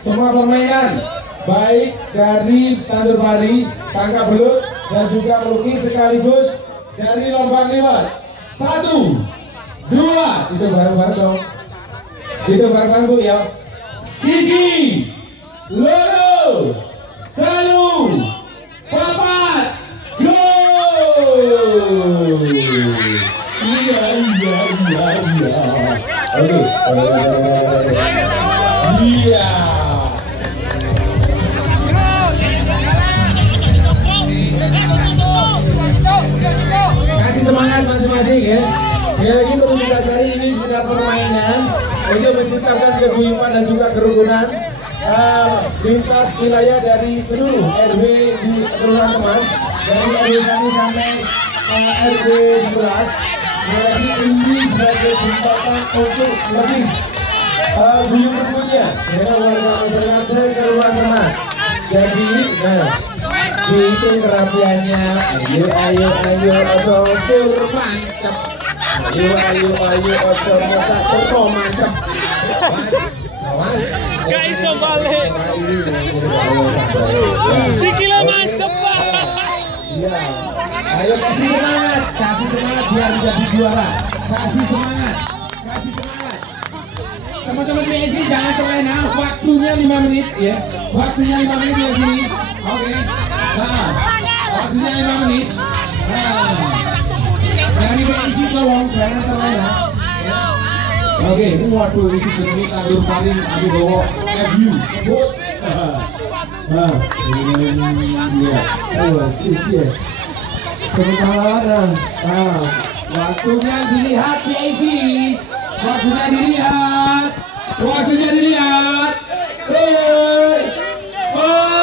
Semua permainan baik dari tandur pari, tangkap belut dan juga melukis sekaligus dari lomba lewat. 1, 2, itu bareng-bareng dong. Itu bareng-bareng Bu ya. Siji, loro, telu, papat, go! Iya. Oke. Iya. Kasih semangat masing-masing ya. Sekali lagi perlu didasari ini sekedar permainan untuk menciptakan keguyuban dan juga kerukunan lintas wilayah dari seluruh RW di Kelurahan Kemas, dari RW 1 sampai RW 11. Jadi ini sebagai jembatan untuk lebih guyup-guyupnya dengan warga masyarakat sekelurahan Kemas. Jadi, dihitung kerapiannya. Ayo, ojo mantep. Ayo, ojo mosa mantep. Awas. Gak iso balik. Sikile mancep, Pak. Iya. Ayo kasih semangat biar menjadi juara. Kasih semangat. Teman-teman PSI jangan terlena, waktunya 5 menit ya. Waktunya 5 menit di sini. Oke. Nah, waktunya 5 menit. Nah, dari PSI tolong jangan terlena. Ya. Oke, waduh itu jenenge tandur pari Abibowo FU. Nah, iya. Ayo, sisi. Sebentar. Nah, waktunya dilihat PSI. Waktunya dilihat. Hey. Oh.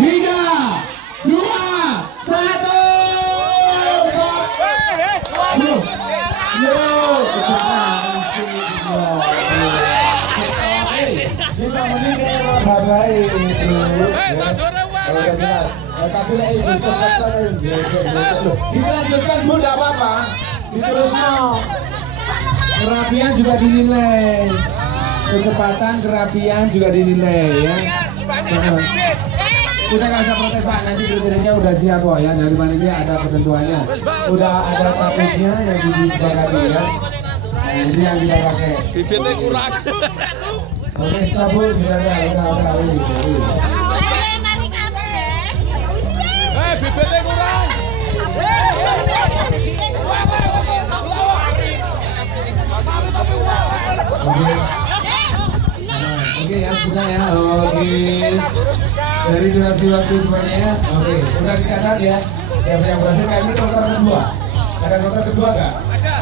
3, 2, 1. Dilanjutkan Bu, tidak apa-apa. Diterusno. Kerapian juga dinilai. Kecepatan kerapian juga dinilai ya. Udah nggak usah protes Pak, nanti kriterianya udah siap kok ya. Dari panitia ada ketentuannya. Udah ada tabletnya yang disepakati ya. Ini yang dia pakai. Bibitnya kurang. Oke, stop Bu, sudah ada. Bibitnya kurang. Oke ya, sudah ya. Oke. Dari durasi waktu semuanya. Oke, udah dicatat ya. Siapa yang berhasil kali ini kloter kedua. Ada kloter kedua nggak? Ada.